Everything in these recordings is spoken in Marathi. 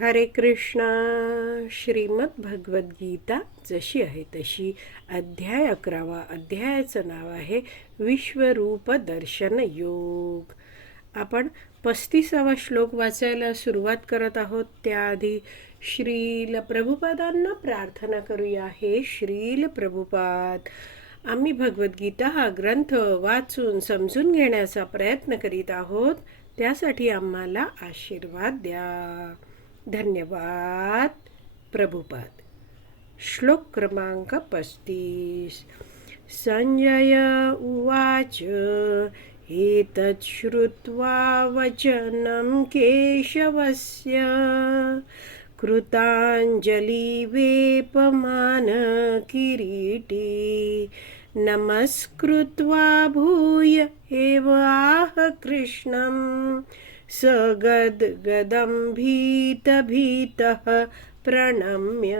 हरे कृष्णा. श्रीमद भगवद्गीता जशी आहे तशी अध्याय अकरावा अध्यायाचं नाव आहे विश्वरूप दर्शन योग. आपण पस्तीसावा श्लोक वाचायला सुरुवात करत आहोत. त्याआधी श्रील प्रभुपादांना प्रार्थना करूया. हे श्रील प्रभुपाद आम्ही भगवद्गीता हा ग्रंथ वाचून समजून घेण्याचा प्रयत्न करीत आहोत. त्यासाठी आम्हाला आशीर्वाद द्या. धन्यवाद. प्रभुपाद. श्लोक क्रमांक पस्तीस. संजय उवाच. एतत् श्रुत्वा वचनं केशवस्य. कृताञ्जलिवेपमान किरीटी नमस्कृत्वा भूय एव आह कृष्णम्. स भीतभीतः प्रणम्य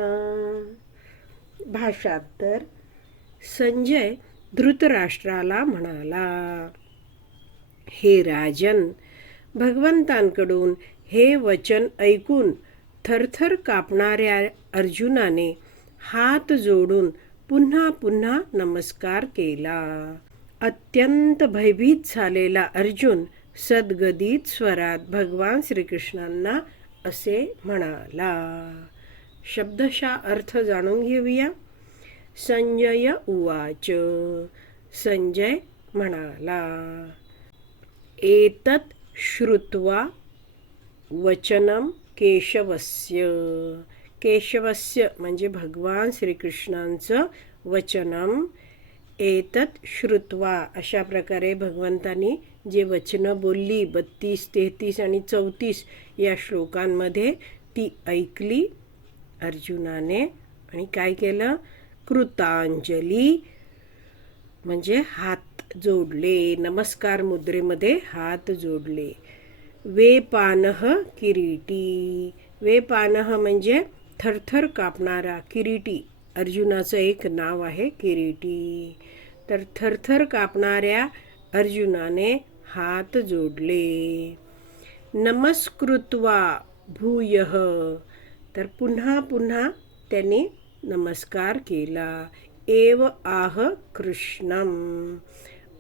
भाषांतर संजय धृतराष्ट्राला म्हणाला हे राजन भगवंतांकडून हे वचन ऐकून थरथर कापणाऱ्या अर्जुनाने हात जोडून पुन्हा पुन्हा नमस्कार केला. अत्यंत भयभीत झालेला अर्जुन सद्गदित स्वरात भगवान श्रीकृष्णांना असे म्हणाला. शब्दशा अर्थ जाणून घेऊया. संजय उवाच. संजय म्हणाला एतत् श्रुत्वा वचनम केशवस्य. केशवस्य म्हणजे भगवान श्रीकृष्णांचं वचनम एतत् श्रुत्वा अशा प्रकारे भगवंतांनी जे वचनं बोलली बत्तीस तेहतीस आणि चौतीस या श्लोकांमध्ये ती ऐकली अर्जुनाने आणि काय केलं? कृतांजली म्हणजे हात जोडले. नमस्कार मुद्रेमध्ये हात जोडले. वेपानह किरीटी. वेपानह म्हणजे थरथर कापणारा किरीटी. अर्जुनाचं एक नाव आहे किरीटी. तर थरथर कापणाऱ्या अर्जुनाने हात जोडले. नमस्कृत्वा भूय. तर पुन्हा पुन्हा त्यांनी नमस्कार केला. एव आह कृष्णम.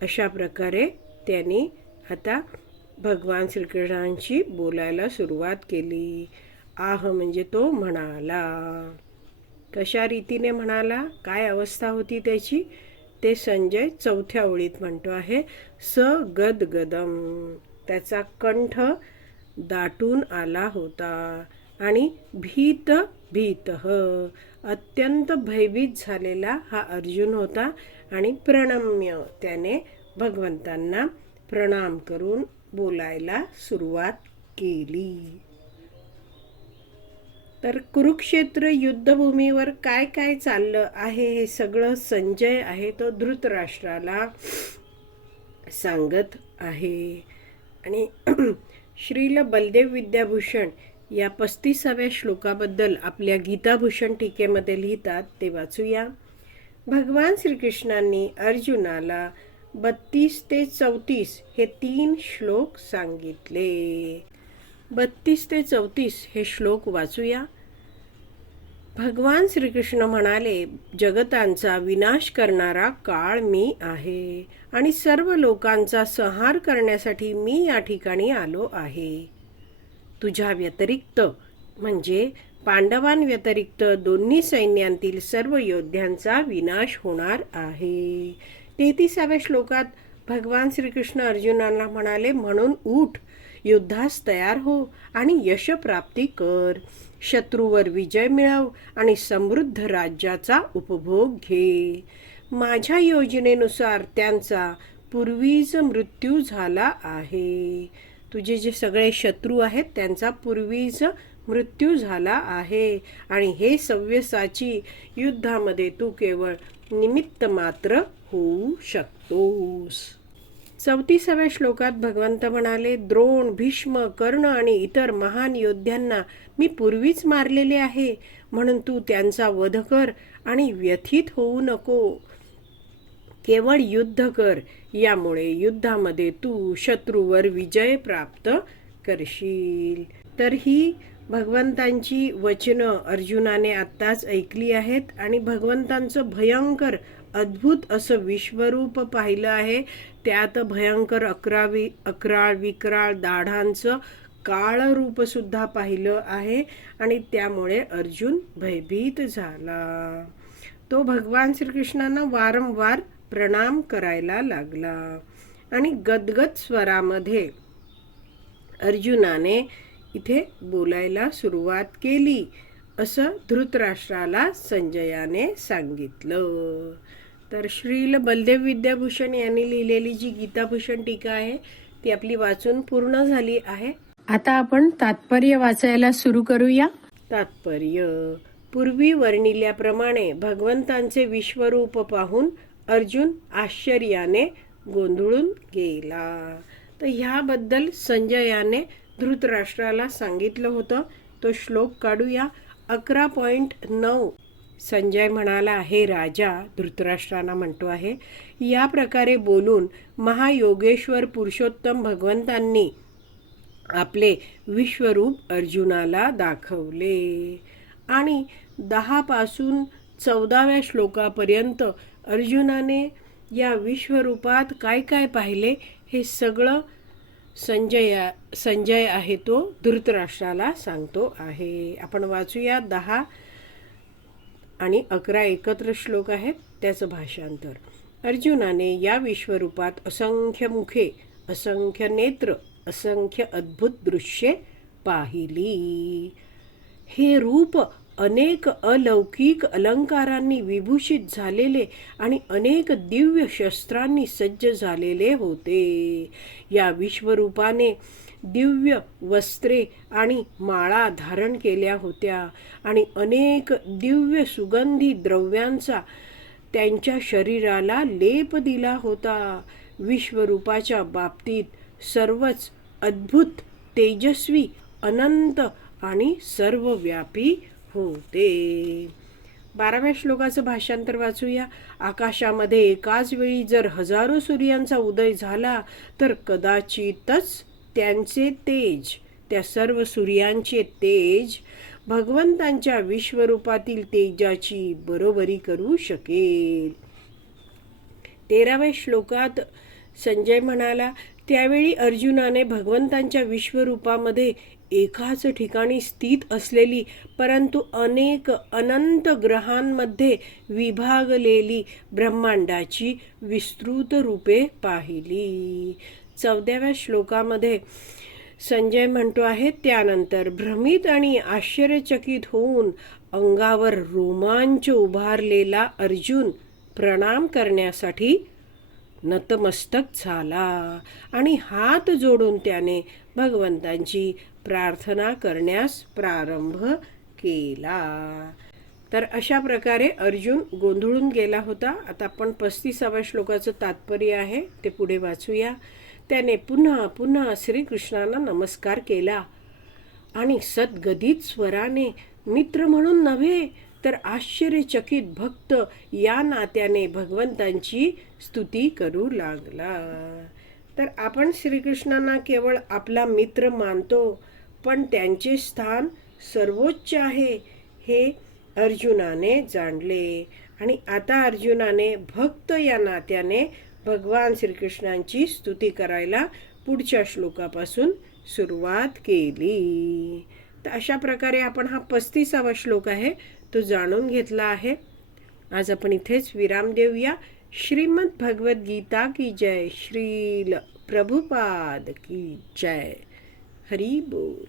अशा प्रकारे त्यांनी आता भगवान श्रीकृष्णांशी बोलायला सुरुवात केली. आह म्हणजे तो म्हणाला. कशा रीतीने म्हणाला काय अवस्था होती त्याची ते संजय चौथ्या ओळीत म्हणतो आहे स गद गदम त्याचा कंठ दाटून आला होता आणि भीत भीत अत्यंत भयभीत झालेला हा अर्जुन होता आणि प्रणम्य त्याने भगवंतांना प्रणाम करून बोलायला सुरुवात केली. तर कुरुक्षेत्र युद्धभूमीवर काय काय चाललं आहे हे सगळं संजय आहे तो धृतराष्ट्राला सांगत आहे. आणि श्रील बलदेव विद्याभूषण या पस्तीसाव्या श्लोकाबद्दल आपल्या गीताभूषण टीकेमध्ये लिहितात ते वाचूया. भगवान श्रीकृष्णांनी अर्जुनाला बत्तीस ते चौतीस हे तीन श्लोक सांगितले. बत्तीस ते चौतीस हे श्लोक वाचूया. भगवान श्रीकृष्ण म्हणाले जगतांचा विनाश करणारा काळ मी आहे आणि सर्व लोकांचा संहार करण्यासाठी मी या ठिकाणी आलो आहे. तुझ्या व्यतिरिक्त म्हणजे पांडवांव्यतिरिक्त दोन्ही सैन्यांतील सर्व योद्ध्यांचा विनाश होणार आहे. तेहतीसाव्या श्लोकात भगवान श्रीकृष्ण अर्जुनांना म्हणाले म्हणून उठ युद्धास तयार हो आणि यशप्राप्ती कर. शत्रूवर विजय मिळव आणि समृद्ध राज्याचा उपभोग घे. माझ्या योजनेनुसार त्यांचा पूर्वीच मृत्यू झाला आहे. तुझे जे सगळे शत्रू आहेत त्यांचा पूर्वीच मृत्यू झाला आहे. आणि हे सव्यसाची युद्धामध्ये तू केवळ निमित्त मात्र होऊ शकतोस. चौतीसाव्या श्लोकात भगवंत म्हणाले द्रोण भीष्म कर्ण आणि इतर महान योद्ध्यांना मी पूर्वीच मारलेले आहे. म्हणून तू त्यांचा वध कर आणि व्यथित होऊ नको. केवळ युद्ध कर. यामुळे युद्धामध्ये तू शत्रूवर विजय प्राप्त करशील. तर ही भगवंतांची वचनं अर्जुनाने आत्ताच ऐकली आहेत आणि भगवंतांचं भयंकर अद्भुत असं विश्वरूप पाहिलं आहे. त्यात भयंकर अकरावी अकराळ विकराळ दाढांचं काळरूपसुद्धा पाहिलं आहे आणि त्यामुळे अर्जुन भयभीत झाला. तो भगवान श्रीकृष्णांना वारंवार प्रणाम करायला लागला आणि गदगद स्वरामध्ये अर्जुनाने इथे बोलायला सुरुवात केली. असं धृतराष्ट्राला संजयाने सांगितलं. तर श्रील बलदेव विद्याभूषण यांनी लिहिलेली जी गीताभूषण टीका आहे ती आपली वाचून पूर्ण झाली आहे. आता आपण तात्पर्य वाचायला सुरू करूया. तात्पर्य. पूर्वी वर्णिल्याप्रमाणे भगवंतांचे विश्वरूप पाहून अर्जुन आश्चर्याने गोंधळून गेला. तर ह्याबद्दल संजयाने धृतराष्ट्राला सांगितलं होतं. तो श्लोक काढूया. अकरा पॉईंट नऊ संजय म्हणाला हे राजा धृतराष्ट्रांना म्हणतो आहे. या प्रकारे बोलून महायोगेश्वर पुरुषोत्तम भगवंतांनी आपले विश्वरूप अर्जुनाला दाखवले. आणि दहापासून चौदाव्या श्लोकापर्यंत अर्जुनाने या विश्वरूपात काय काय पाहिले हे सगळं संजय संजय आहे तो धृतराष्ट्राला सांगतो आहे. आपण वाचूया दहा आणि अकरा एकत्र श्लोक आहेत त्याचं भाषांतर. अर्जुनाने या विश्वरूपात असंख्य मुखे असंख्य नेत्र असंख्य अद्भुत दृश्ये पाहिली. हे रूप अनेक अलौकिक अलंकारांनी विभूषित झालेले आणि अनेक दिव्य शस्त्रांनी सज्ज झालेले होते. या विश्वरूपाने दिव्य वस्त्रे आणि माळा धारण केल्या होत्या आणि अनेक दिव्य सुगंधी द्रव्यांचा त्यांच्या शरीराला लेप दिला होता. विश्वरूपाच्या बाबतीत सर्वच अद्भुत तेजस्वी अनंत आणि सर्वव्यापी होते. बाराव्या श्लोकाचं भाषांतर वाचूया. आकाशामध्ये एकाच वेळी जर हजारो सूर्यांचा उदय झाला तर कदाचितच त्यांचे तेज त्या सर्व सूर्यांचे तेज भगवंतांच्या विश्वरूपातील तेजाची बरोबरी करू शकेल. तेराव्या श्लोकात संजय म्हणाला त्यावेळी अर्जुनाने भगवंतांच्या विश्वरूपामध्ये एकाच ठिकाणी स्थित असलेली परंतु अनेक अनंत ग्रहांमध्ये विभागलेली ब्रह्मांडाची विस्तृत रूपे पाहिली. चौदाव्या श्लोकामध्ये संजय म्हणतो आहे त्यानंतर भ्रमित आणि आश्चर्यचकित होऊन अंगावर रोमांच उभारलेला अर्जुन प्रणाम करण्यासाठी नतमस्तक झाला आणि हात जोडून त्याने भगवंतांची प्रार्थना करण्यास प्रारंभ केला. तर अशा प्रकारे अर्जुन गोंधळून गेला होता. आता आपण पस्तीसाव्या श्लोकाचं तात्पर्य आहे ते पुढे वाचूया. त्याने पुन्हा पुन्हा श्रीकृष्णांना नमस्कार केला. आणि सद्गदित स्वराने मित्र म्हणून नव्हे तर आश्चर्यचकित भक्त या नात्याने भगवंतांची स्तुती करू लागला. तर आपण श्रीकृष्णांना केवळ आपला मित्र मानतो पण त्यांचे स्थान सर्वोच्च आहे हे अर्जुनाने जाणले. आणि आता अर्जुनाने भक्त या नात्याने भगवान श्रीकृष्णांची स्तुती करायला पुढच्या श्लोकापासून सुरुवात केली. तर अशा प्रकारे आपण हा पस्तीसावा श्लोक आहे तो जाणून घेतला आहे. आज आपण इथेच विराम देऊया. श्रीमद भगवद्गीता की जय श्रील प्रभुपाद की जय. हरी बोल